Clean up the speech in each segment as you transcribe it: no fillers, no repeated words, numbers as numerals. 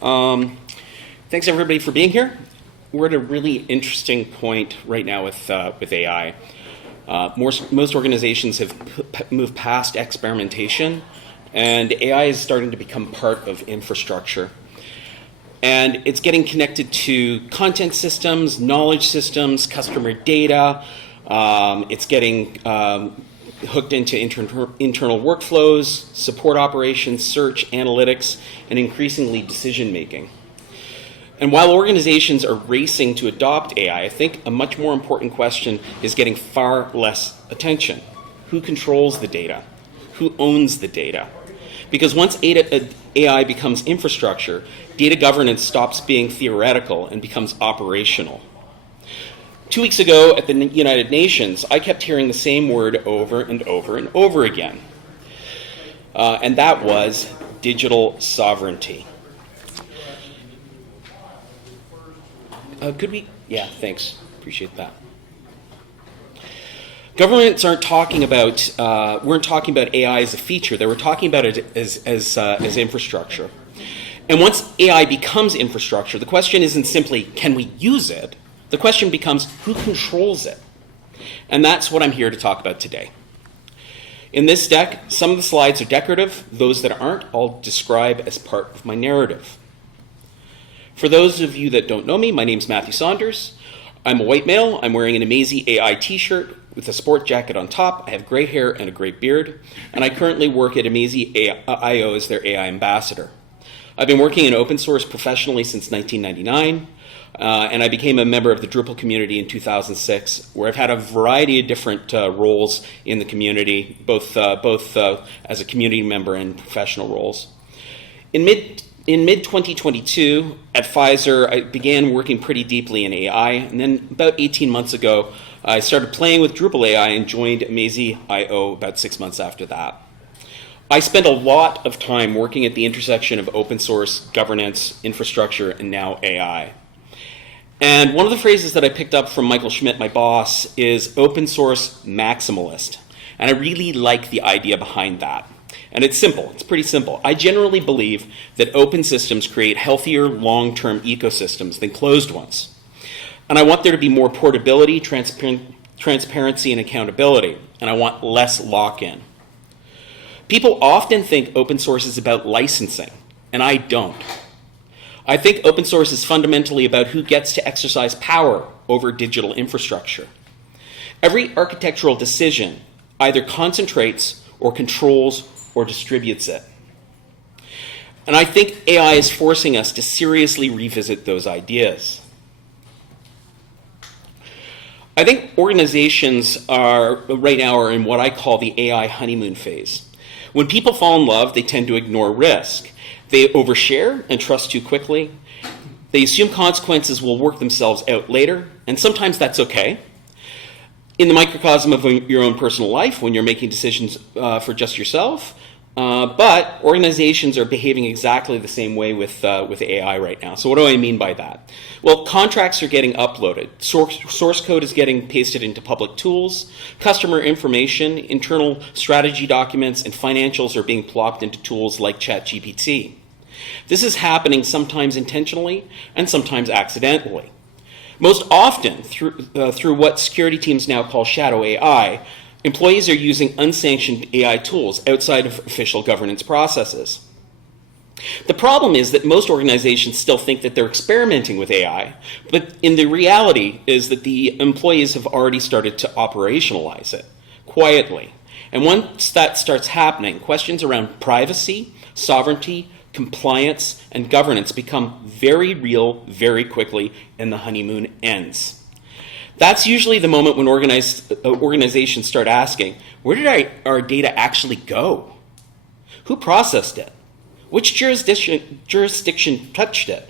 Thanks everybody for being here. We're at a really interesting point right now with AI. Most organizations have moved past experimentation, and AI is starting to become part of infrastructure. And it's getting connected to content systems, knowledge systems, customer data. It's getting hooked into internal workflows, support operations, search, analytics, and increasingly decision making. And while organizations are racing to adopt AI, I think a much more important question is getting far less attention. Who controls the data? Who owns the data? Because once AI becomes infrastructure, data governance stops being theoretical and becomes operational. 2 weeks ago at the United Nations, I kept hearing the same word over and over and over again. And that was digital sovereignty. Could we? Yeah, thanks. Appreciate that. Governments weren't talking about AI as a feature. They were talking about it as infrastructure. And once AI becomes infrastructure, the question isn't simply, can we use it? The question becomes, who controls it? And that's what I'm here to talk about today. In this deck, some of the slides are decorative. Those that aren't, I'll describe as part of my narrative. For those of you that don't know me, my name's Matthew Saunders. I'm a white male. I'm wearing an Amazing AI t-shirt with a sport jacket on top. I have gray hair and a gray beard. And I currently work at Amazing IO as their AI ambassador. I've been working in open source professionally since 1999. And I became a member of the Drupal community in 2006, where I've had a variety of different roles in the community, both as a community member and professional roles. In mid-2022, at Pfizer, I began working pretty deeply in AI, and then about 18 months ago, I started playing with Drupal AI and joined Amazing IO about 6 months after that. I spent a lot of time working at the intersection of open source, governance, infrastructure, and now AI. And one of the phrases that I picked up from Michael Schmidt, my boss, is open source maximalist. And I really like the idea behind that. And it's simple. It's pretty simple. I generally believe that open systems create healthier long-term ecosystems than closed ones. And I want there to be more portability, transparency, and accountability. And I want less lock-in. People often think open source is about licensing, and I don't. I think open source is fundamentally about who gets to exercise power over digital infrastructure. Every architectural decision either concentrates or controls or distributes it. And I think AI is forcing us to seriously revisit those ideas. I think organizations right now are in what I call the AI honeymoon phase. When people fall in love, they tend to ignore risk. They overshare and trust too quickly. They assume consequences will work themselves out later, and sometimes that's okay. In the microcosm of your own personal life, when you're making decisions for just yourself, but organizations are behaving exactly the same way with AI right now. So what do I mean by that? Well, contracts are getting uploaded. Source code is getting pasted into public tools. Customer information, internal strategy documents, and financials are being plopped into tools like ChatGPT. This is happening sometimes intentionally and sometimes accidentally. Most often, through what security teams now call shadow AI, employees are using unsanctioned AI tools outside of official governance processes. The problem is that most organizations still think that they're experimenting with AI, but in the reality is that the employees have already started to operationalize it quietly. And once that starts happening, questions around privacy, sovereignty, compliance, and governance become very real very quickly, and the honeymoon ends. That's usually the moment when organizations start asking, where did our data actually go? Who processed it? Which jurisdiction touched it?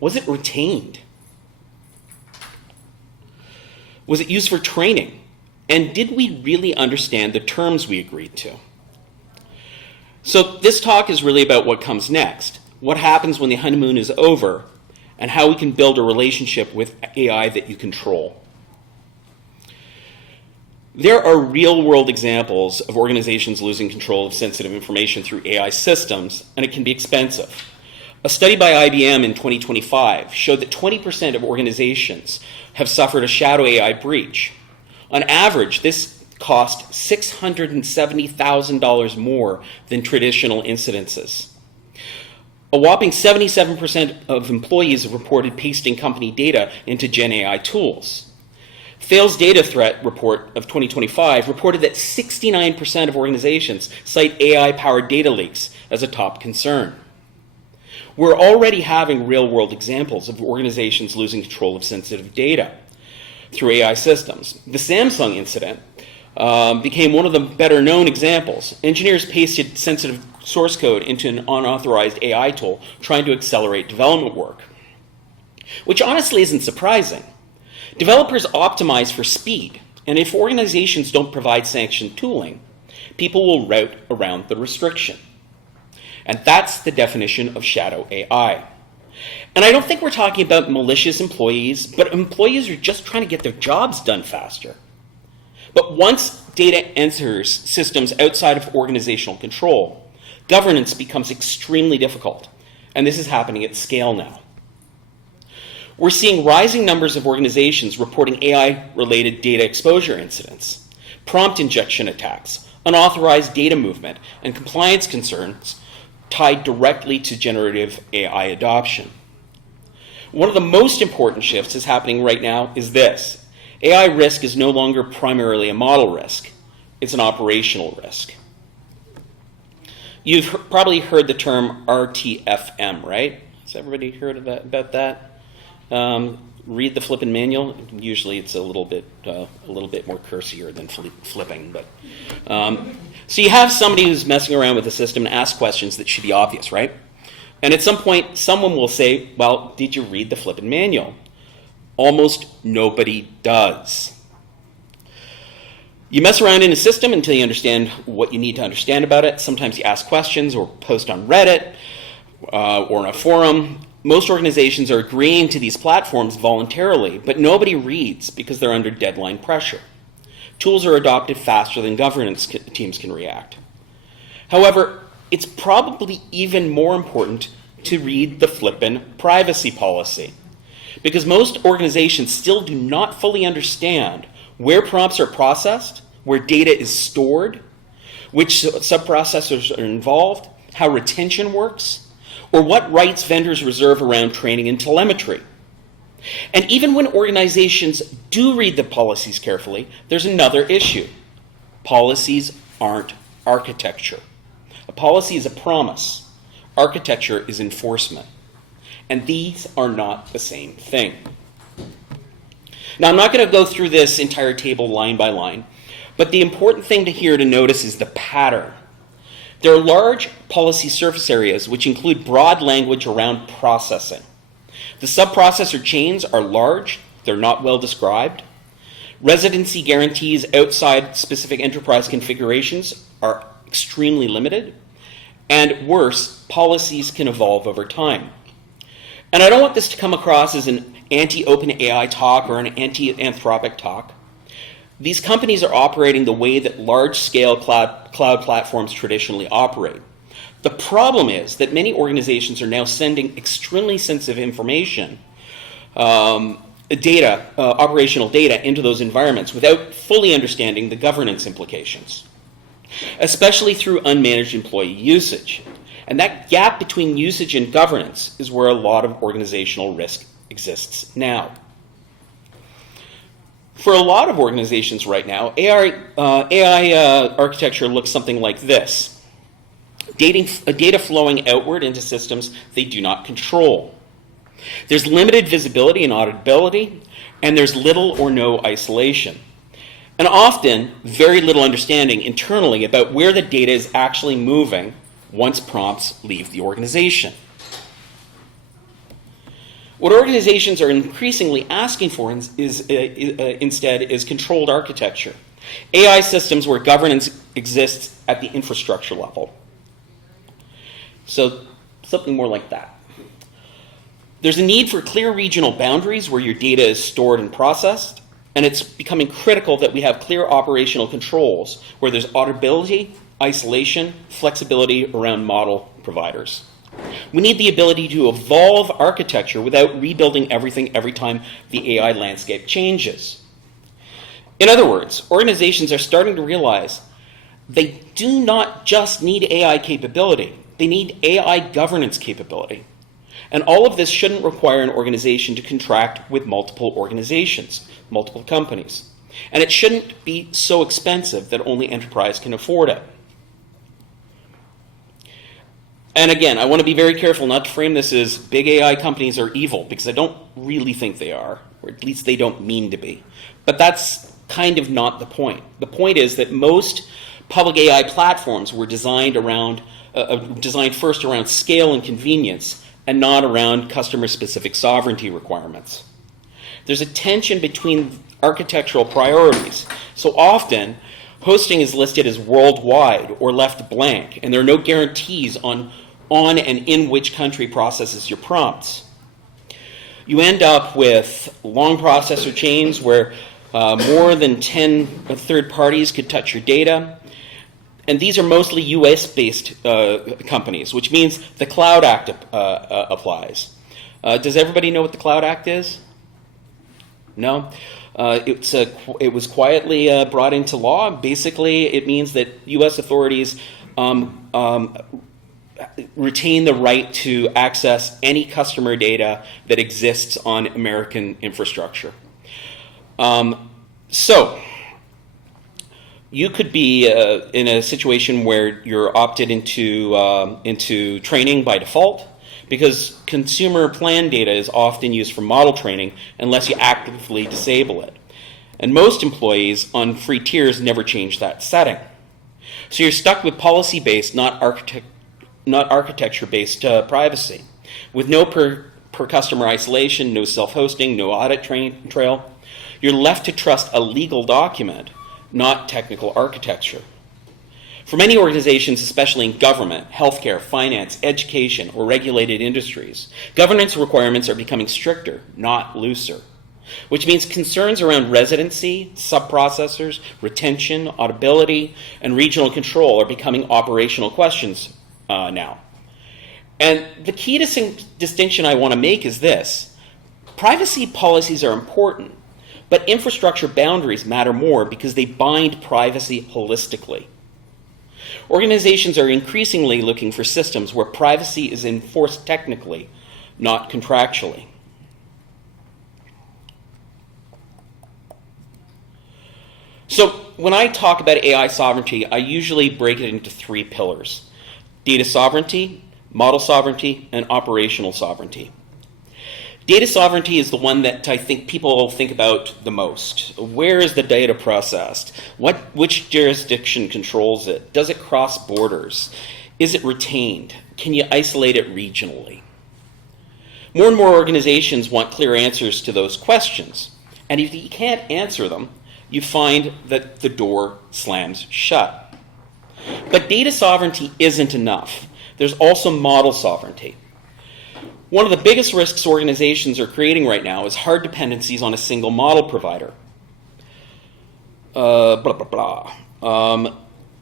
Was it retained? Was it used for training? And did we really understand the terms we agreed to? So this talk is really about what comes next, what happens when the honeymoon is over, and how we can build a relationship with AI that you control. There are real-world examples of organizations losing control of sensitive information through AI systems, and it can be expensive. A study by IBM in 2025 showed that 20% of organizations have suffered a shadow AI breach. On average, this cost $670,000 more than traditional incidences. A whopping 77% of employees have reported pasting company data into Gen AI tools. Fails Data Threat Report of 2025 reported that 69% of organizations cite AI-powered data leaks as a top concern. We're already having real-world examples of organizations losing control of sensitive data through AI systems. The Samsung incident became one of the better-known examples. Engineers pasted sensitive source code into an unauthorized AI tool trying to accelerate development work, which honestly isn't surprising. Developers optimize for speed, and if organizations don't provide sanctioned tooling, people will route around the restriction. And that's the definition of shadow AI. And I don't think we're talking about malicious employees, but employees who are just trying to get their jobs done faster. But once data enters systems outside of organizational control, governance becomes extremely difficult. And this is happening at scale now. We're seeing rising numbers of organizations reporting AI-related data exposure incidents, prompt injection attacks, unauthorized data movement, and compliance concerns tied directly to generative AI adoption. One of the most important shifts is happening right now is this. AI risk is no longer primarily a model risk. It's an operational risk. You've probably heard the term RTFM, right? Has everybody heard about that? Read the flipping manual. Usually it's a little bit more cursier than flipping. But so you have somebody who's messing around with the system and asks questions that should be obvious, right? And at some point, someone will say, well, did you read the flipping manual? Almost nobody does. You mess around in a system until you understand what you need to understand about it. Sometimes you ask questions or post on Reddit or in a forum. Most organizations are agreeing to these platforms voluntarily, but nobody reads because they're under deadline pressure. Tools are adopted faster than governance teams can react. However, it's probably even more important to read the flippin' privacy policy, because most organizations still do not fully understand where prompts are processed, where data is stored, which subprocessors are involved, how retention works, or what rights vendors reserve around training and telemetry. And even when organizations do read the policies carefully, there's another issue. Policies aren't architecture. A policy is a promise. Architecture is enforcement. And these are not the same thing. Now, I'm not going to go through this entire table line by line, but the important thing to notice is the pattern. There are large policy surface areas which include broad language around processing. The subprocessor chains are large, they're not well described. Residency guarantees outside specific enterprise configurations are extremely limited. And worse, policies can evolve over time. And I don't want this to come across as an anti-OpenAI talk or an anti-Anthropic talk. These companies are operating the way that large-scale cloud platforms traditionally operate. The problem is that many organizations are now sending extremely sensitive information, operational data, into those environments without fully understanding the governance implications, especially through unmanaged employee usage. And that gap between usage and governance is where a lot of organizational risk exists now. For a lot of organizations right now, AI architecture looks something like this. Data flowing outward into systems they do not control. There's limited visibility and auditability, and there's little or no isolation. And often, very little understanding internally about where the data is actually moving once prompts leave the organization. What organizations are increasingly asking for instead is controlled architecture. AI systems where governance exists at the infrastructure level. So something more like that. There's a need for clear regional boundaries where your data is stored and processed, and it's becoming critical that we have clear operational controls where there's auditability, isolation, flexibility around model providers. We need the ability to evolve architecture without rebuilding everything every time the AI landscape changes. In other words, organizations are starting to realize they do not just need AI capability, they need AI governance capability. And all of this shouldn't require an organization to contract with multiple organizations, multiple companies. And it shouldn't be so expensive that only enterprise can afford it. And again, I want to be very careful not to frame this as big AI companies are evil, because I don't really think they are, or at least they don't mean to be. But that's kind of not the point. The point is that most public AI platforms were designed first around scale and convenience, and not around customer-specific sovereignty requirements. There's a tension between architectural priorities. So often, hosting is listed as worldwide or left blank, and there are no guarantees on and in which country processes your prompts. You end up with long processor chains where more than 10 third parties could touch your data. And these are mostly US-based companies, which means the Cloud Act applies. Does everybody know what the Cloud Act is? No? It was quietly brought into law. Basically, it means that US authorities retain the right to access any customer data that exists on American infrastructure. So, you could be in a situation where you're opted into training by default, because consumer plan data is often used for model training unless you actively disable it. And most employees on free tiers never change that setting. So you're stuck with policy-based, not architecture-based privacy, with no per-customer isolation, no self-hosting, no audit trail. You're left to trust a legal document, not technical architecture. For many organizations, especially in government, healthcare, finance, education, or regulated industries, governance requirements are becoming stricter, not looser, which means concerns around residency, sub-processors, retention, auditability, and regional control are becoming operational questions now. And the key distinction I want to make is this. Privacy policies are important, but infrastructure boundaries matter more because they bind privacy holistically. Organizations are increasingly looking for systems where privacy is enforced technically, not contractually. So when I talk about AI sovereignty, I usually break it into three pillars: data sovereignty, model sovereignty, and operational sovereignty. Data sovereignty is the one that I think people think about the most. Where is the data processed? Which jurisdiction controls it? Does it cross borders? Is it retained? Can you isolate it regionally? More and more organizations want clear answers to those questions. And if you can't answer them, you find that the door slams shut. But data sovereignty isn't enough. There's also model sovereignty. One of the biggest risks organizations are creating right now is hard dependencies on a single model provider. And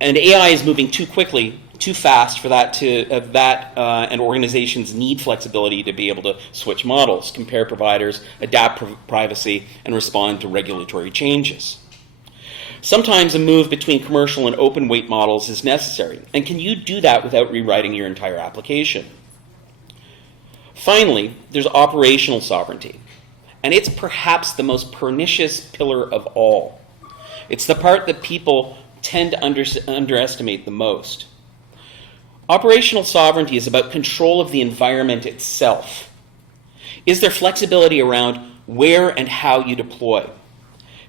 AI is moving too quickly, too fast for that and organizations need flexibility to be able to switch models, compare providers, adapt privacy, and respond to regulatory changes. Sometimes a move between commercial and open weight models is necessary. And can you do that without rewriting your entire application? Finally, there's operational sovereignty. And it's perhaps the most pernicious pillar of all. It's the part that people tend to underestimate the most. Operational sovereignty is about control of the environment itself. Is there flexibility around where and how you deploy?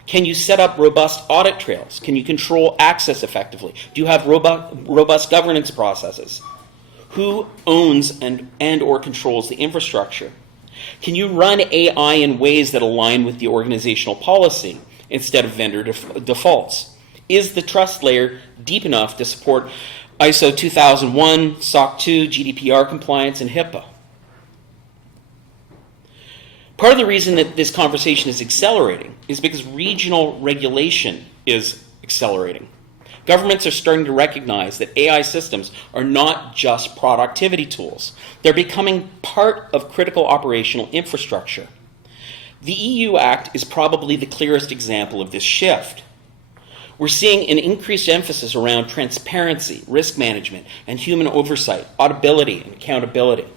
Can you set up robust audit trails? Can you control access effectively? Do you have robust governance processes? Who owns and or controls the infrastructure? Can you run AI in ways that align with the organizational policy instead of vendor defaults? Is the trust layer deep enough to support ISO 2001, SOC 2, GDPR compliance, and HIPAA? Part of the reason that this conversation is accelerating is because regional regulation is accelerating. Governments are starting to recognize that AI systems are not just productivity tools. They're becoming part of critical operational infrastructure. The EU Act is probably the clearest example of this shift. We're seeing an increased emphasis around transparency, risk management, and human oversight, auditability, and accountability.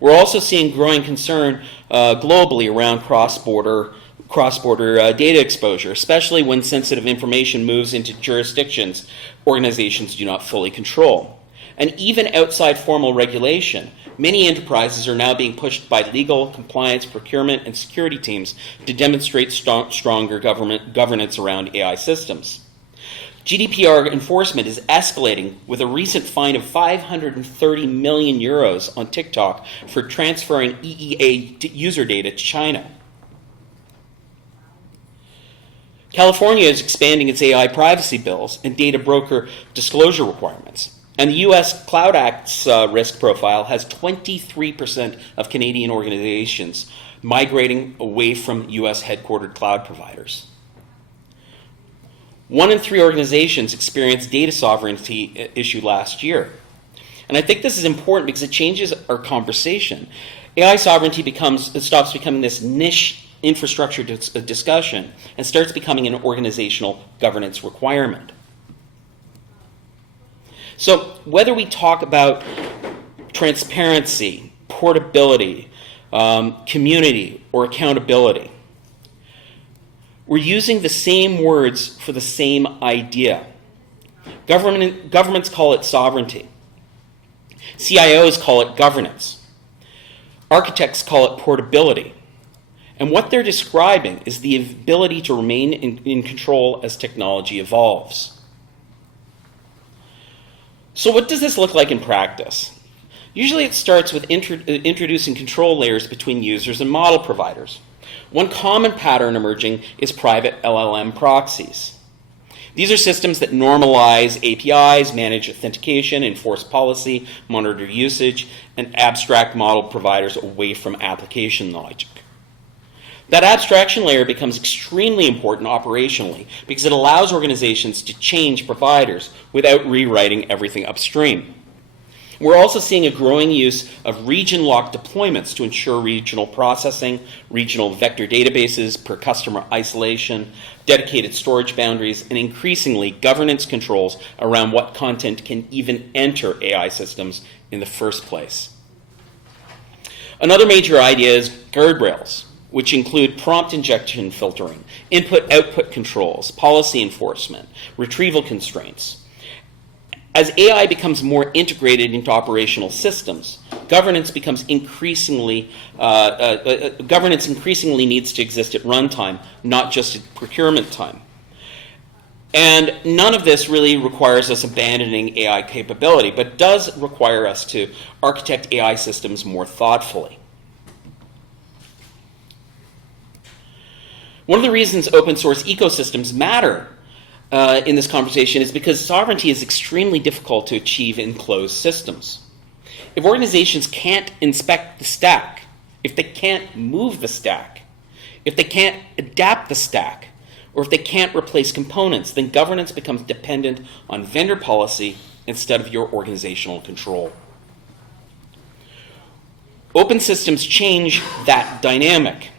We're also seeing growing concern globally around cross-border data exposure, especially when sensitive information moves into jurisdictions organizations do not fully control. And even outside formal regulation, many enterprises are now being pushed by legal, compliance, procurement, and security teams to demonstrate stronger governance around AI systems. GDPR enforcement is escalating with a recent fine of 530 million euros on TikTok for transferring EEA user data to China. California is expanding its AI privacy bills and data broker disclosure requirements. And the U.S. Cloud Act's risk profile has 23% of Canadian organizations migrating away from U.S. headquartered cloud providers. 1 in 3 organizations experienced data sovereignty issue last year. And I think this is important because it changes our conversation. AI sovereignty stops becoming this niche infrastructure discussion and starts becoming an organizational governance requirement. So whether we talk about transparency, portability, community, or accountability, we're using the same words for the same idea. Governments call it sovereignty. CIOs call it governance. Architects call it portability. And what they're describing is the ability to remain in control as technology evolves. So what does this look like in practice? Usually it starts with introducing control layers between users and model providers. One common pattern emerging is private LLM proxies. These are systems that normalize APIs, manage authentication, enforce policy, monitor usage, and abstract model providers away from application logic. That abstraction layer becomes extremely important operationally because it allows organizations to change providers without rewriting everything upstream. We're also seeing a growing use of region-locked deployments to ensure regional processing, regional vector databases, per customer isolation, dedicated storage boundaries, and increasingly governance controls around what content can even enter AI systems in the first place. Another major idea is guardrails, which include prompt injection filtering, input-output controls, policy enforcement, retrieval constraints. As AI becomes more integrated into operational systems, governance increasingly needs to exist at runtime, not just at procurement time. And none of this really requires us abandoning AI capability, but does require us to architect AI systems more thoughtfully. One of the reasons open source ecosystems matter in this conversation is because sovereignty is extremely difficult to achieve in closed systems. If organizations can't inspect the stack, if they can't move the stack, if they can't adapt the stack, or if they can't replace components, then governance becomes dependent on vendor policy instead of your organizational control. Open systems change that dynamic.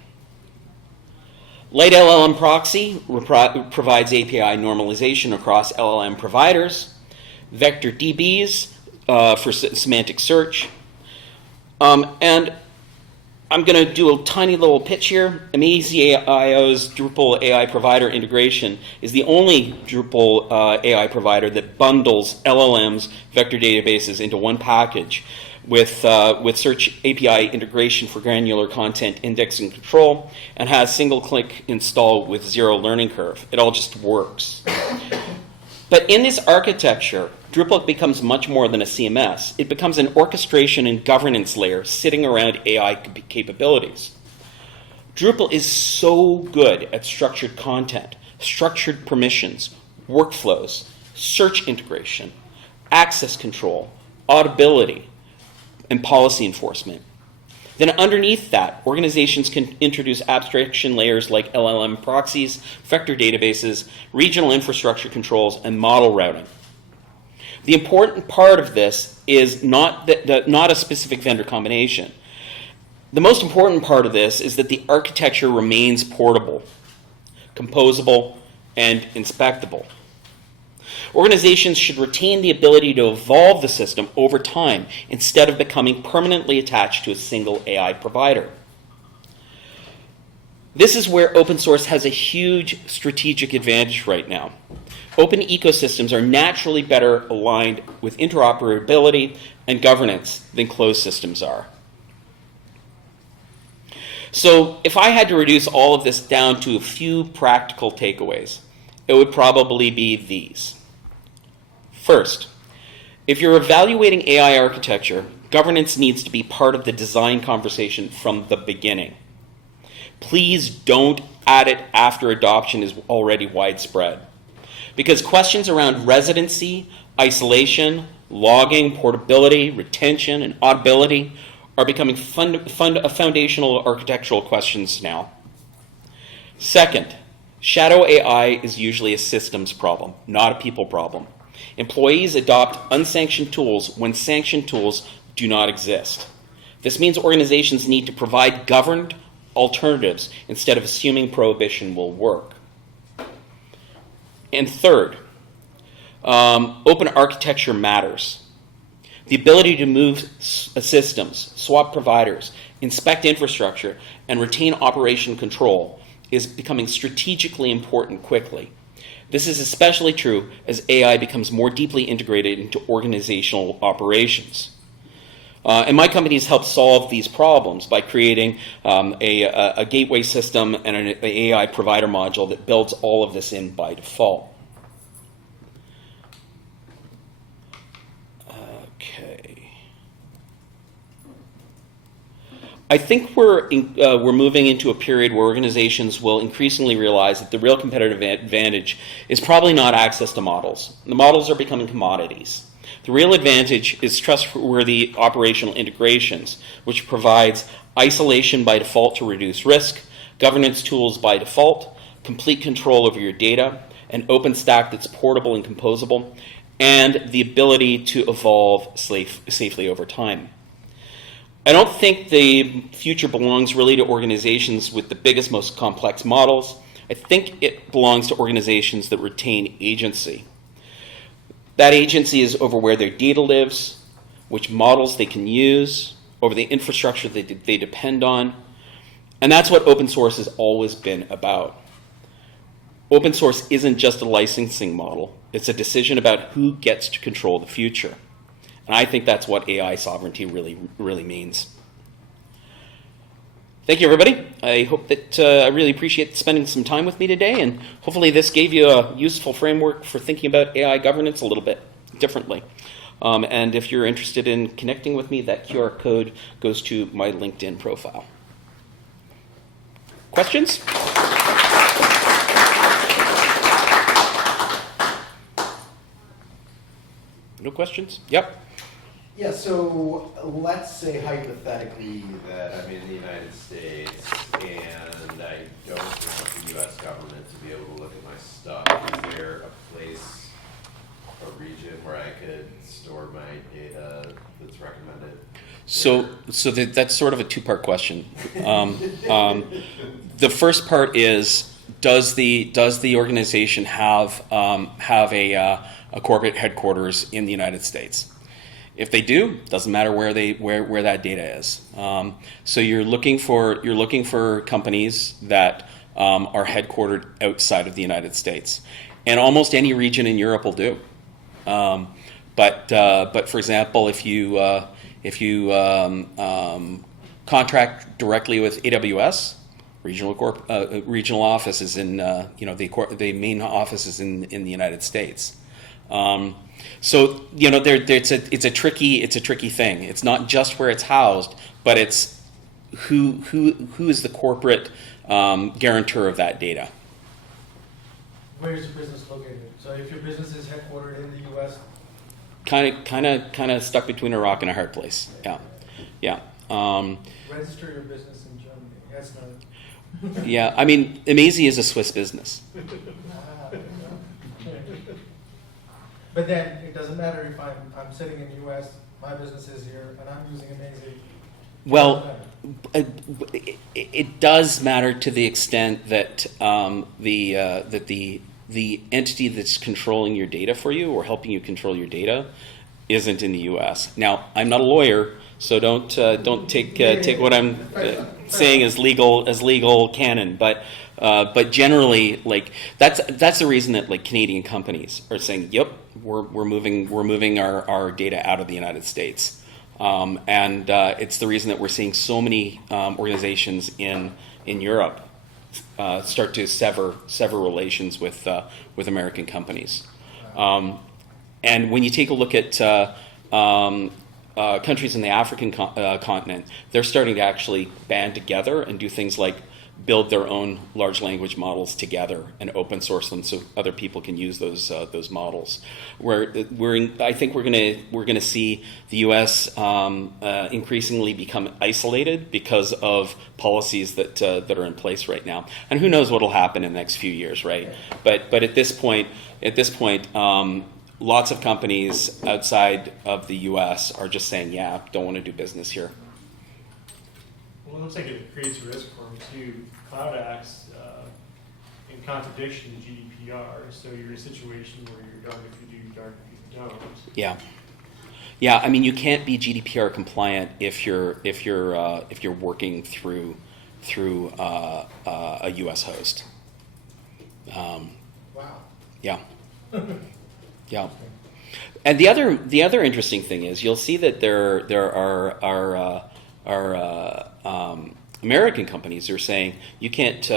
Light LLM proxy provides API normalization across LLM providers, vector DBs for semantic search, and I'm going to do a tiny little pitch here. Amaze.io's Drupal AI provider integration is the only Drupal AI provider that bundles LLMs, vector databases into one package with Search API integration for granular content indexing control, and has single-click install with zero learning curve. It all just works. But in this architecture, Drupal becomes much more than a CMS. It becomes an orchestration and governance layer sitting around AI capabilities. Drupal is so good at structured content, structured permissions, workflows, search integration, access control, auditability, and policy enforcement. Then underneath that, organizations can introduce abstraction layers like LLM proxies, vector databases, regional infrastructure controls, and model routing. The important part of this is not a specific vendor combination. The most important part of this is that the architecture remains portable, composable, and inspectable. Organizations should retain the ability to evolve the system over time instead of becoming permanently attached to a single AI provider. This is where open source has a huge strategic advantage right now. Open ecosystems are naturally better aligned with interoperability and governance than closed systems are. So if I had to reduce all of this down to a few practical takeaways, it would probably be these. First, if you're evaluating AI architecture, governance needs to be part of the design conversation from the beginning. Please don't add it after adoption is already widespread, because questions around residency, isolation, logging, portability, retention, and auditability are becoming foundational architectural questions now. Second, shadow AI is usually a systems problem, not a people problem. Employees adopt unsanctioned tools when sanctioned tools do not exist. This means organizations need to provide governed alternatives instead of assuming prohibition will work. And third, open architecture matters. The ability to move systems, swap providers, inspect infrastructure, and retain operation control is becoming strategically important quickly. This is especially true as AI becomes more deeply integrated into organizational operations. And my company has helped solve these problems by creating a gateway system and an AI provider module that builds all of this in by default. Okay. I think we're moving into a period where organizations will increasingly realize that the real competitive advantage is probably not access to models. The models are becoming commodities. The real advantage is trustworthy operational integrations, which provides isolation by default to reduce risk, governance tools by default, complete control over your data, an open stack that's portable and composable, and the ability to evolve safely over time. I don't think the future belongs really to organizations with the biggest, most complex models. I think it belongs to organizations that retain agency. That agency is over where their data lives, which models they can use, over the infrastructure that they depend on. And that's what open source has always been about. Open source isn't just a licensing model. It's a decision about who gets to control the future. And I think that's what AI sovereignty really means. Thank you, everybody. I hope that I really appreciate spending some time with me today, and hopefully this gave you a useful framework for thinking about AI governance a little bit differently. And if you're interested in connecting with me, that QR code goes to my LinkedIn profile. Questions? No questions? Yep. Yeah, so let's say hypothetically that I'm in the United States and I don't want the US government to be able to look at my stuff. Is there a place, a region where I could store my data that's recommended? So that's sort of a two-part question. The first part is, does the organization have a corporate headquarters in the United States? If they do, doesn't matter where that data is. So you're looking for companies that are headquartered outside of the United States, and almost any region in Europe will do. But for example, if you contract directly with AWS, regional office is in the main office is in the United States. So it's a tricky thing. It's not just where it's housed, but it's who is the corporate guarantor of that data. Where is your business located? So if your business is headquartered in the U.S., Kind of stuck between a rock and a hard place. Yeah. Register your business in Germany. That's not. Yeah, I mean, Amazy is a Swiss business. But then it doesn't matter if I'm sitting in the U.S., my business is here, and I'm using Amazy. Well, it does matter to the extent that the entity that's controlling your data for you or helping you control your data isn't in the U.S. Now, I'm not a lawyer, so don't take what I'm saying as legal canon, but generally, like that's the reason that like Canadian companies are saying, "Yep, we're moving our data out of the United States," and it's the reason that we're seeing so many organizations in Europe start to sever relations with American companies. And when you take a look at countries in the African continent, they're starting to actually band together and do things like build their own large language models together and open source them so other people can use those models. I think we're gonna see the U.S. Increasingly become isolated because of policies that are in place right now. And who knows what'll happen in the next few years, right? But at this point, lots of companies outside of the U.S. are just saying, yeah, don't want to do business here. Well, it looks like it creates a risk for them too. Cloud acts in contradiction to GDPR, so you're in a situation where you're darned if you do, darned if you don't. Yeah. I mean, you can't be GDPR compliant if you're working through a U.S. host. Wow. Yeah. Yeah. And the other interesting thing is you'll see that there are American companies are saying you can't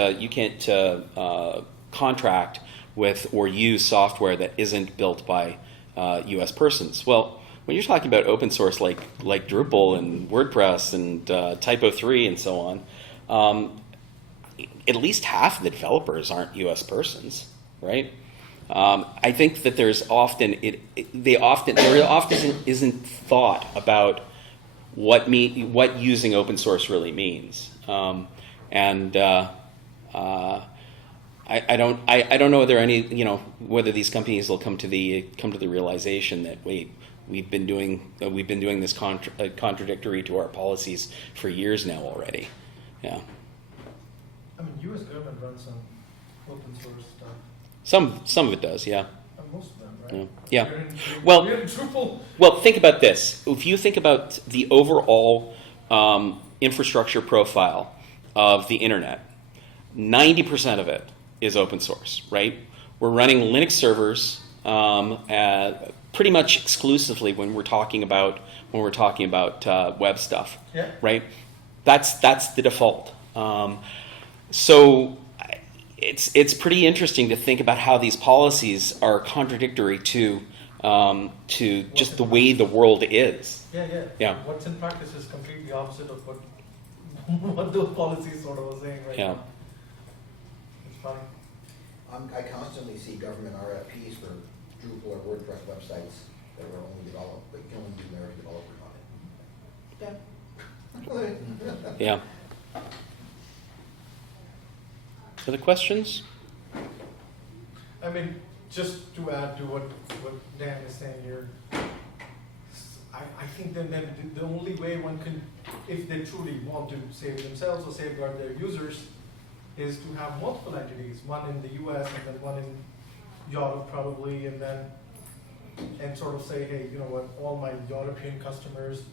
contract with or use software that isn't built by U.S. persons. Well, when you're talking about open source like Drupal and WordPress and Typo3 and so on, at least half of the developers aren't U.S. persons, right? I think that there often isn't thought about what using open source really means, and I don't know whether these companies will come to the realization that we've been doing this contradictory to our policies for years now already. Yeah. I mean, U.S. government runs some open source stuff. Some of it does, yeah. Most of them, right? Yeah. We're in Drupal. Well, think about this. If you think about the overall infrastructure profile of the internet, 90% of it is open source, right? We're running Linux servers pretty much exclusively when we're talking about web stuff, Yeah. right? That's the default. So it's pretty interesting to think about how these policies are contradictory to just the way the world is. Yeah. What's in practice is completely opposite of what those policies sort of are saying right now. It's funny. I constantly see government RFPs for Drupal or WordPress websites that are only developed, but you can only use American developers on it. Yeah. Other questions? I mean, just to add to what Dan is saying here, I think then the only way one can, if they truly want to save themselves or safeguard their users, is to have multiple entities, one in the US and then one in Europe probably, and sort of say, hey, you know what, all my European customers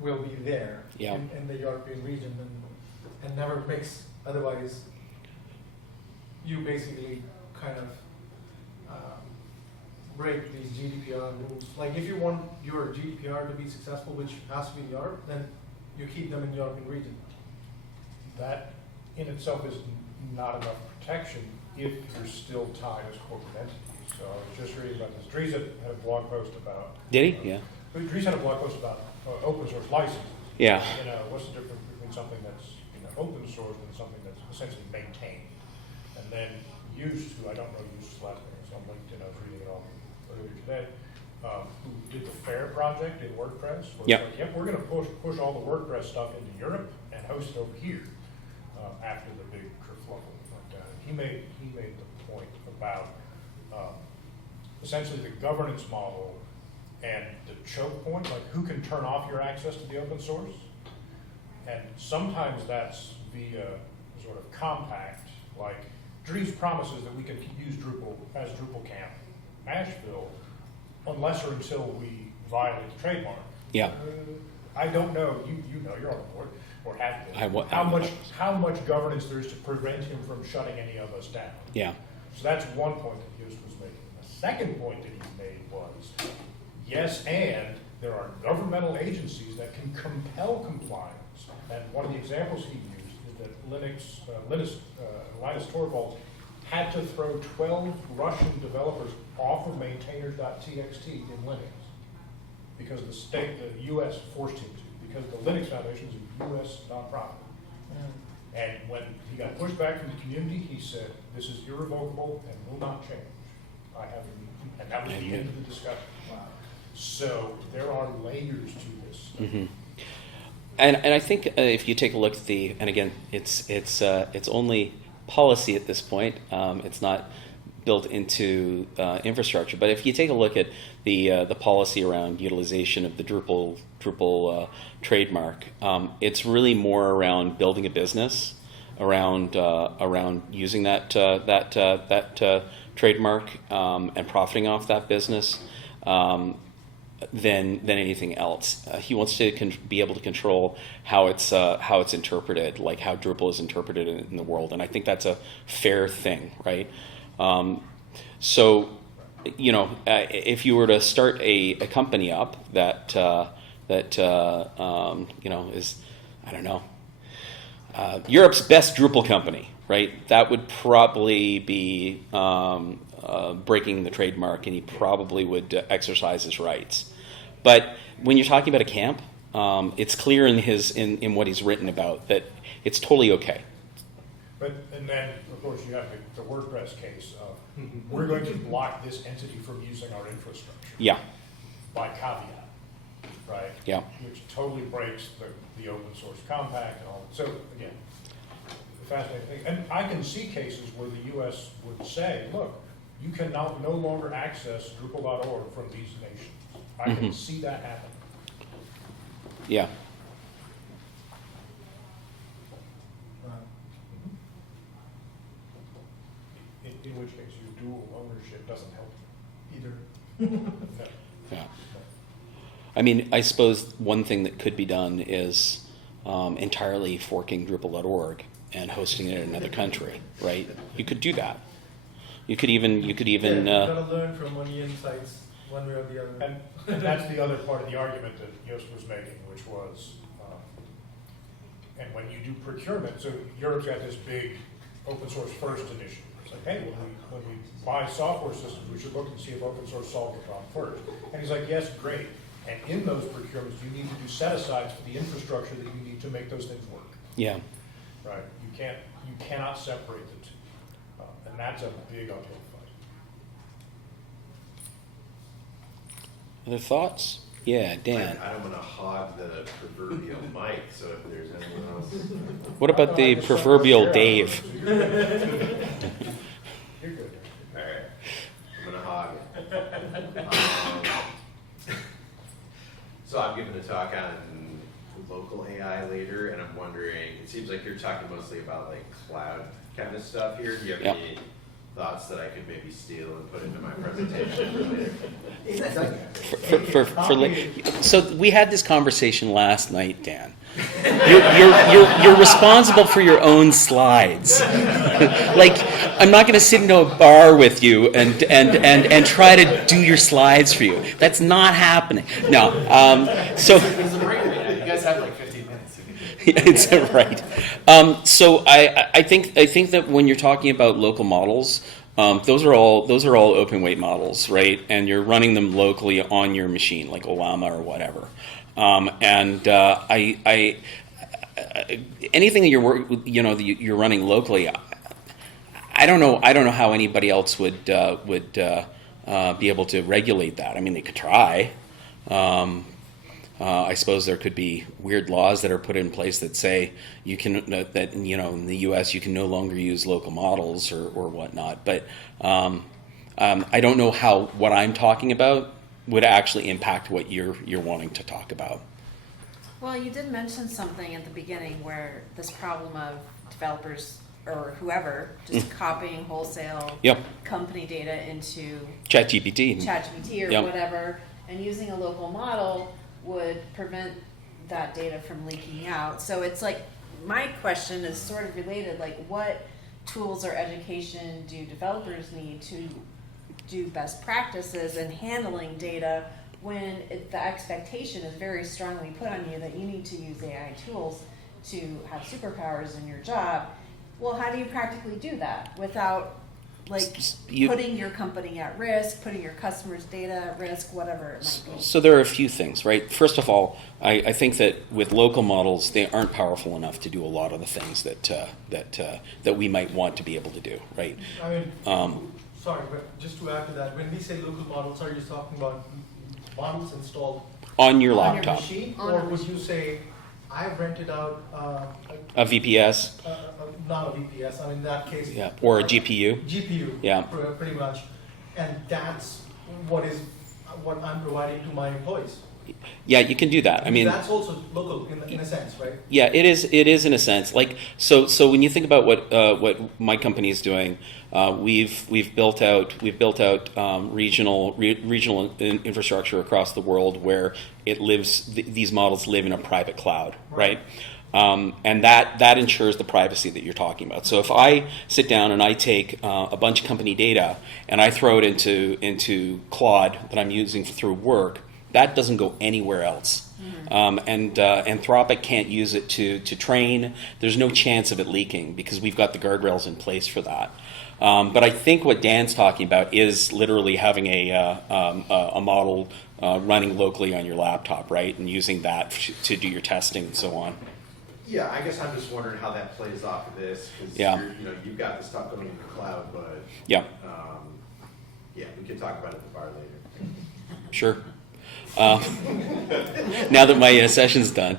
will be there in the European region and never mix. Otherwise, you basically kind of break these GDPR rules. Like if you want your GDPR to be successful, which has to be in Europe, then you keep them in the European region. That in itself is not enough protection if you're still tied as corporate entities. So I was just reading about this. Dries had a blog post about. Did he? Yeah. Dries had a blog post about open source licenses. Yeah. What's the difference between something that's open source and something that's essentially maintained, and then used to, I don't know used last name, so I'm LinkedIn, I was reading it all earlier today. who did the FAIR project in WordPress. Where Yep. it's like, yep, we're going to push all the WordPress stuff into Europe and host it over here after the big kerfluffle went down. He made the point about essentially the governance model and the choke point, like who can turn off your access to the open source. And sometimes that's via sort of compact, like Dries promises that we can use Drupal as Drupal Camp Asheville unless or until we violate the trademark. Yeah. I don't know, you know, you're on the board, or have been, I how much governance there is to prevent him from shutting any of us down. Yeah. So that's one point that Yost was making. The second point that he made was, yes, and there are governmental agencies that can compel compliance. And one of the examples he used is that Linus Torvalds had to throw 12 Russian developers off of maintainers.txt in Linux because the U.S. forced him to, because the Linux Foundation is a U.S. nonprofit. And when he got pushed back from the community, he said, this is irrevocable and will not change. And that was the end of the discussion. Wow. So there are layers to this. Mm-hmm. And I think if you take a look at and again, it's only policy at this point. It's not built into infrastructure. But if you take a look at the policy around utilization of the Drupal trademark, it's really more around building a business, around using that trademark and profiting off that business. Than anything else. He wants to be able to control how it's interpreted, like how Drupal is interpreted in the world, and I think that's a fair thing, right? So, if you were to start a company up that is, I don't know, Europe's best Drupal company, right? That would probably be breaking the trademark, and he probably would exercise his rights. But when you're talking about a camp, it's clear in what he's written about that it's totally okay. And then, of course, you have the WordPress case of we're going to block this entity from using our infrastructure. Yeah. By caveat, right? Yeah. Which totally breaks the open source compact and all. So again, the fascinating thing. And I can see cases where the U.S. would say, look, you can now no longer access Drupal.org from these nations. I can see that happen. Yeah. In which case, your dual ownership doesn't help either. No. Yeah. I mean, I suppose one thing that could be done is entirely forking Drupal.org and hosting it in another country, right? You could do that. You could even. You gotta learn from on the insights, one way or the other. And that's the other part of the argument that Yost was making, which was, and when you do procurement, so Europe's got this big open source first initiative. It's like, hey, when we buy software systems, we should look and see if open source solves the problem first. And he's like, yes, great. And in those procurements, you need to do set-asides for the infrastructure that you need to make those things work. Yeah. Right? You cannot separate the two. And that's a big uphill fight. Other thoughts? Yeah, Dan. I don't want to hog the proverbial mic, so if there's anyone else. What about the proverbial Dave? You're good. All right, I'm going to hog it. So I'm giving a talk on local AI later, and I'm wondering, it seems like you're talking mostly about like cloud kind of stuff here. Do you have any thoughts that I could maybe steal and put into my presentation later? So we had this conversation last night, Dan. You're responsible for your own slides. Like, I'm not going to sit in a bar with you and try to do your slides for you. That's not happening. No. So. It's a break. You guys have like 15 minutes. It's right. So I think that when you're talking about local models, those are all open weight models, right? And you're running them locally on your machine, like Olama or whatever. Anything that you're running locally, I don't know how anybody else would be able to regulate that. I mean, they could try. I suppose there could be weird laws that are put in place that say you can that in the U.S. you can no longer use local models or whatnot. But I don't know how what I'm talking about would actually impact what you're wanting to talk about. Well, you did mention something at the beginning where this problem of developers or whoever just copying wholesale Yep. company data into ChatGPT. ChatGPT or Yep. whatever, and using a local model would prevent that data from leaking out. So it's like, my question is sort of related, like what tools or education do developers need to do best practices in handling data when the expectation is very strongly put on you that you need to use AI tools to have superpowers in your job? Well, how do you practically do that without putting your company at risk, putting your customers' data at risk, whatever it might be? So there are a few things, right? First of all, I think that with local models, they aren't powerful enough to do a lot of the things that we might want to be able to do, right? I mean, sorry, but just to add to that, when we say local models, are you talking about models installed On your on laptop, your machine, On or a would machine. you say I've rented out a VPS, not a VPS? I mean, in that case, yeah, or a GPU. GPU, Yeah. pretty much, and that's what I'm providing to my employees. Yeah, you can do that. I mean, that's also local in a sense, right? yeah, it is. It is in a sense. Like so. When you think about what my company is doing, we've built out regional infrastructure across the world where it lives. These models live in a private cloud, right? And that ensures the privacy that you're talking about. So if I sit down and I take a bunch of company data and I throw it into Claude that I'm using through work, that doesn't go anywhere else. And Anthropic can't use it to train. There's no chance of it leaking because we've got the guardrails in place for that. But I think what Dan's talking about is literally having a model running locally on your laptop, right, and using that to do your testing and so on. Yeah, I guess I'm just wondering how that plays off of this, because Yeah. you've got this stuff going in the cloud, but Yeah, yeah, we can talk about it at the bar later. sure. Now that my session's done,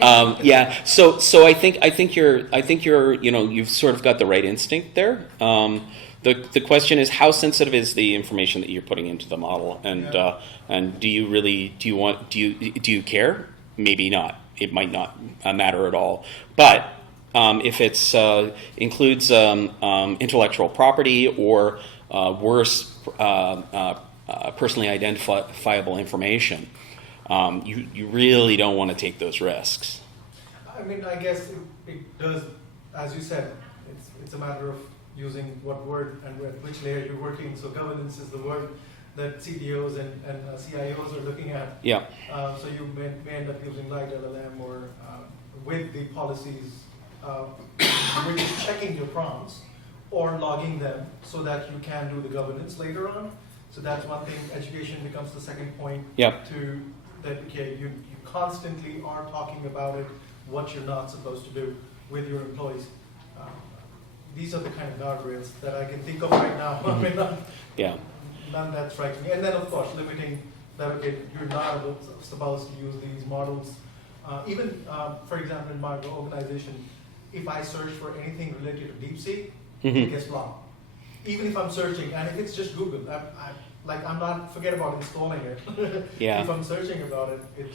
yeah. So I think you're you've sort of got the right instinct there. The question is, how sensitive is the information that you're putting into the model, and do you care? Maybe not. It might not matter at all. But if it's includes intellectual property or worse. Personally identifiable information, you really don't want to take those risks. I mean, I guess it does, as you said, it's a matter of using what word and which layer you're working. So governance is the word that CTOs and CIOs are looking at. Yeah. So you may end up using light LLM or with the policies, which is checking your prompts or logging them so that you can do the governance later on. So that's one thing. Education becomes the second point. Yep. To that, okay, you constantly are talking about it, what you're not supposed to do with your employees. These are the kind of guardrails that I can think of right now. I mean, Yeah. none that strikes me. And then, of course, limiting that, okay, you're not supposed to use these models. Even, for example, in my organization, if I search for anything related to DeepSeek, it gets blocked. Even if I'm searching, and if it's just Google, I'm not, forget about installing it. Yeah. If I'm searching about it, it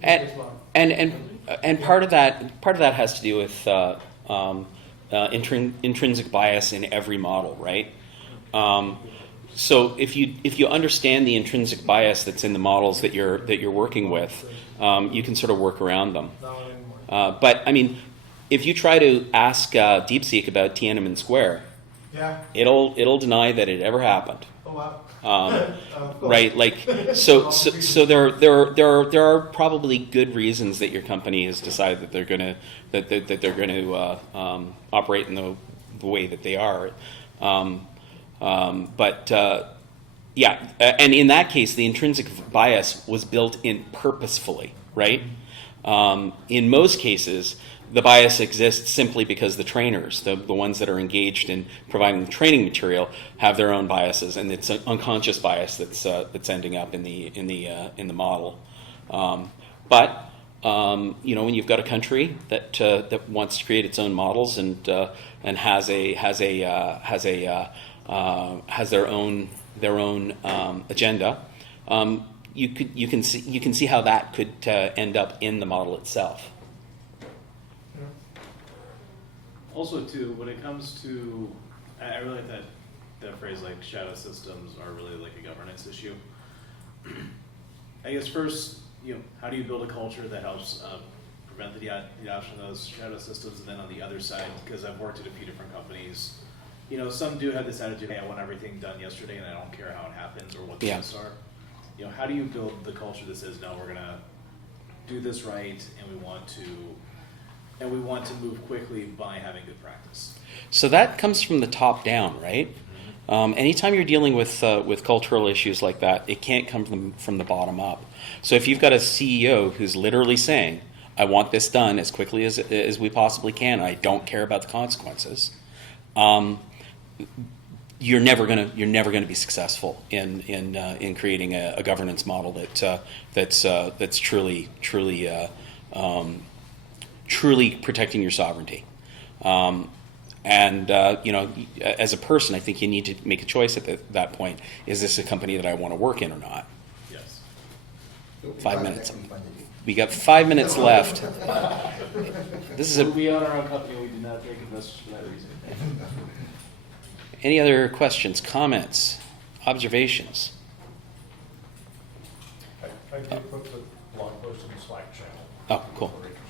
gets blocked. And part of that has to do with intrinsic bias in every model, right? So if you understand the intrinsic bias that's in the models that you're working with, you can sort of work around them. Not anymore. But I mean, if you try to ask DeepSeek about Tiananmen Square, Yeah. it'll deny that it ever happened. Oh, wow. Of course. Right, like so there are probably good reasons that your company has decided that they're going to operate in the way that they are, yeah, and in that case, the intrinsic bias was built in purposefully, right? In most cases, the bias exists simply because the trainers, the ones that are engaged in providing the training material, have their own biases, and it's an unconscious bias that's ending up in the model. When you've got a country that wants to create its own models and has their own agenda, you can see how that could end up in the model itself. Also, too, when it comes to, I really like that phrase, like shadow systems are really like a governance issue. I guess first, how do you build a culture that helps prevent the adoption of those shadow systems? And then on the other side, because I've worked at a few different companies, some do have this attitude, hey, I want everything done yesterday and I don't care how it happens or what the risks are. How do you build the culture that says, no, we're gonna do this right and we want to move quickly by having good practice? So that comes from the top down, right? Anytime you're dealing with cultural issues like that, it can't come from the bottom up. So if you've got a CEO who's literally saying, I want this done as quickly as we possibly can, and I don't care about the consequences, you're never gonna be successful in creating a governance model that's truly protecting your sovereignty. As a person, I think you need to make a choice at that point. Is this a company that I want to work in or not? Yes. 5 minutes. We got 5 minutes left. We own our own company. We do not take investors for that reason. Any other questions, comments, observations? I did put the blog post in the Slack channel. Oh, cool. For interest.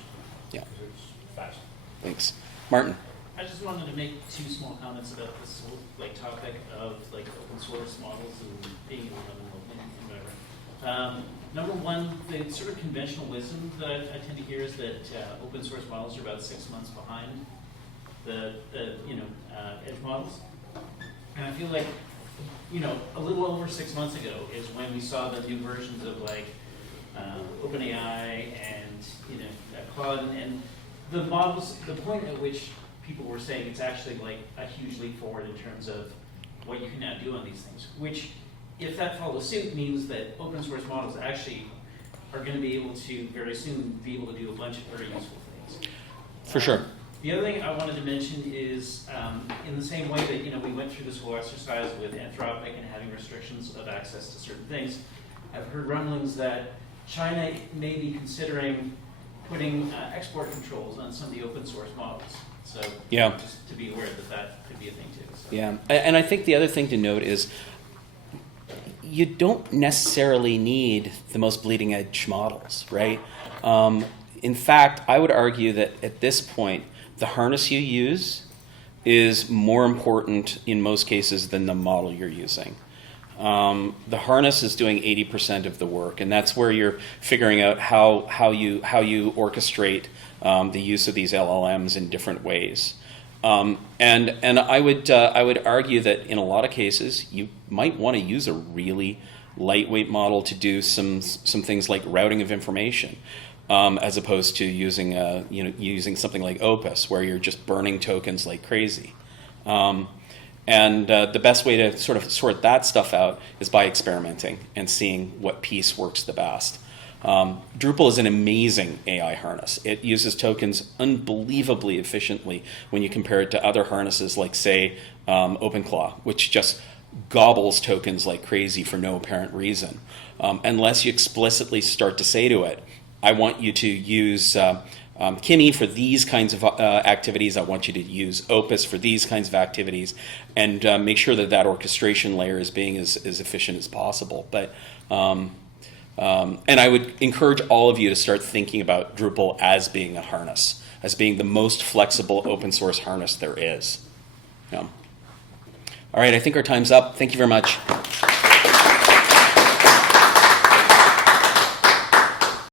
Yeah. It's fascinating. Thanks. Martin? I just wanted to make two small comments about this whole topic of open source models and being able to run and whatever. Number one, the sort of conventional wisdom that I tend to hear is that open source models are about 6 months behind the edge models, and I feel like a little over 6 months ago is when we saw the new versions of OpenAI and Claude and the models. The point at which people were saying it's actually a huge leap forward in terms of what you can now do on these things, which, if that follows suit, means that open source models actually are going to be able to very soon be able to do a bunch of very useful things. For sure. The other thing I wanted to mention is, in the same way that we went through this whole exercise with Anthropic and having restrictions of access to certain things, I've heard rumblings that China may be considering putting export controls on some of the open source models. So just to be aware that could be a thing too. So. Yeah, and I think the other thing to note is you don't necessarily need the most bleeding edge models, right? In fact, I would argue that at this point, the harness you use is more important in most cases than the model you're using. The harness is doing 80% of the work, and that's where you're figuring out how you orchestrate the use of these LLMs in different ways. And I would argue that in a lot of cases you might want to use a really lightweight model to do some things like routing of information, as opposed to using something like Opus where you're just burning tokens like crazy. The best way to sort of sort that stuff out is by experimenting and seeing what piece works the best. Drupal is an amazing AI harness. It uses tokens unbelievably efficiently when you compare it to other harnesses like, say, OpenClaw, which just gobbles tokens like crazy for no apparent reason. Unless you explicitly start to say to it, I want you to use Kimi for these kinds of activities. I want you to use Opus for these kinds of activities, and make sure that orchestration layer is being as efficient as possible. But and I would encourage all of you to start thinking about Drupal as being a harness, as being the most flexible open source harness there is. Yeah. All right, I think our time's up. Thank you very much.